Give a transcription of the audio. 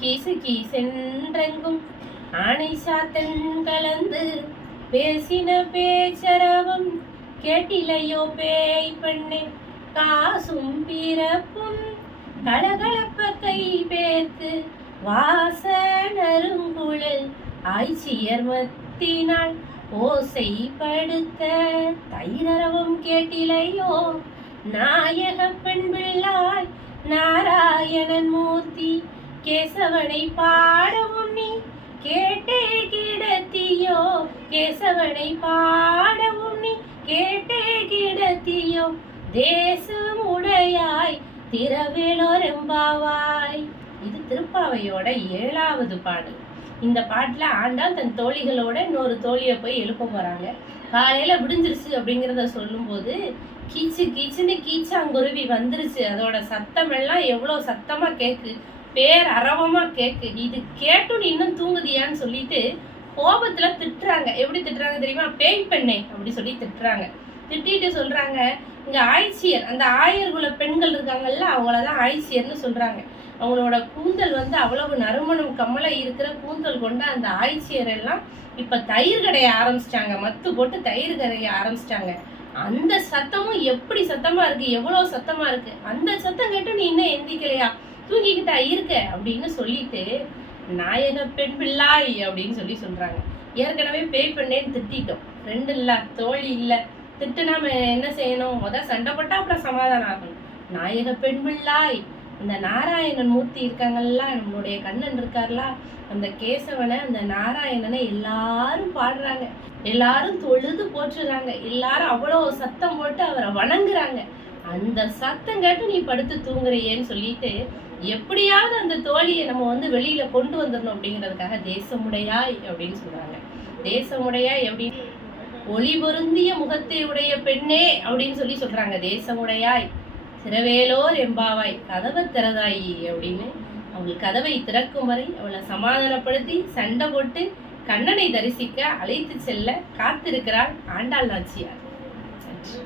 கீசு கீசென்றெங்கும் ஆணை சாத்தன் கலந்து பேசின பேச்சரவம் கேட்டிலையோ பேய் பெண்ணே. காசும் பிறப்பும் கலகலப்ப கை பேர்த்து வாசனருங்குழல் ஆய்ச்சியர் மத்தினாள் ஓசைப்படுத்த தைரவம் கேட்டிலையோ. நாயக பெண் பிள்ளாய் நாராயணன் மூர்த்தி கேசவனை பாடவும் நீ கேட்டே கிடத்தியோ? கேசவனை பாடவும் நீ கேட்டே கிடத்தியோ? தேசமுடையாய் திரவிலொரும்பாவாய் இது திருப்பாவையோட ஏழாவது பாடல். இந்த பாட்டில் ஆண்டாள் தன் தோழிகளோட இன்னொரு தோழியை போய் எழுப்ப போகிறாங்க காலையில் விடிஞ்சிருச்சு அப்படிங்கிறத சொல்லும்போது கீச்சு கீச்சுன்னு கீச்சாங்குருவி வந்துருச்சு. அதோட சத்தமெல்லாம் எவ்வளோ சத்தமாக கேட்கு பேர் அரவமா கேக்கு. இது கேட்டும் இன்னும் தூங்குதியான்னு சொல்லிட்டு கோபத்துல திட்டுறாங்க. எப்படி திட்டுறாங்க தெரியுமா? பேய் பெண்ணே அப்படி சொல்லி திட்டுறாங்க. திட்டிட்டு சொல்றாங்க இங்க ஆய்ச்சியர். அந்த ஆயர்குல பெண்கள் இருக்காங்கல்ல அவங்களதான் ஆய்ச்சியர்னு சொல்றாங்க. அவங்களோட கூந்தல் வந்து அவ்வளவு நறுமணம் கம்மலை இருக்கிற கூந்தல் கொண்ட அந்த ஆய்ச்சியர் எல்லாம் இப்ப தயிர் கடைய ஆரம்பிச்சிட்டாங்க. மத்து போட்டு தயிர் கடைய ஆரம்பிச்சிட்டாங்க. அந்த சத்தமும் எப்படி சத்தமா இருக்கு? எவ்வளவு சத்தமா இருக்கு? அந்த சத்தம் கேட்டு நீ இன்னும் எந்திக்கலையா? தூங்கிக்கிட்டா இருக்க அப்படின்னு சொல்லிட்டு நாயக பெண் பிள்ளாய் அப்படின்னு சொல்லி சொல்றாங்க. ஏற்கனவே பே பண்ணேன்னு திட்டிட்டோம். ஃப்ரெண்டு இல்லை தோழி இல்லை. திட்டுனா நாம என்ன செய்யணும்? முத சண்டை போட்டா அப்புறம் சமாதானம் ஆகணும். நாயக பெண் பிள்ளாய் இந்த நாராயணன் மூர்த்தி இருக்காங்கல்ல நம்மளுடைய கண்ணன் இருக்கார்ல அந்த கேசவனை அந்த நாராயணனை எல்லாரும் பாடுறாங்க. எல்லாரும் தொழுது போற்றுறாங்க. எல்லாரும் அவ்வளோ சத்தம் போட்டு அவரை வணங்குறாங்க. அந்த சத்தம் கேட்டு நீ படுத்து தூங்குறியேன்னு சொல்லிட்டு எப்படியாவது அந்த தோழியை நம்ம வந்து வெளியில கொண்டு வந்துடணும் அப்படிங்கிறதுக்காக தேசமுடையாய் அப்படின்னு சொல்றாங்க. தேசமுடையாய் அப்படின்னு ஒளி பொருந்திய முகத்தை உடைய பெண்ணே அப்படின்னு சொல்லி சொல்றாங்க. தேசமுடையாய் சிறவேலோர் எம்பாவாய் கதவை திறதாயி அப்படின்னு அவள் கதவை திறக்கும் வரை அவளை சமாதானப்படுத்தி சண்டை போட்டு கண்ணனை தரிசிக்க அழைத்து செல்ல காத்திருக்கிறாள் ஆண்டாள் நாச்சியார். நன்றி.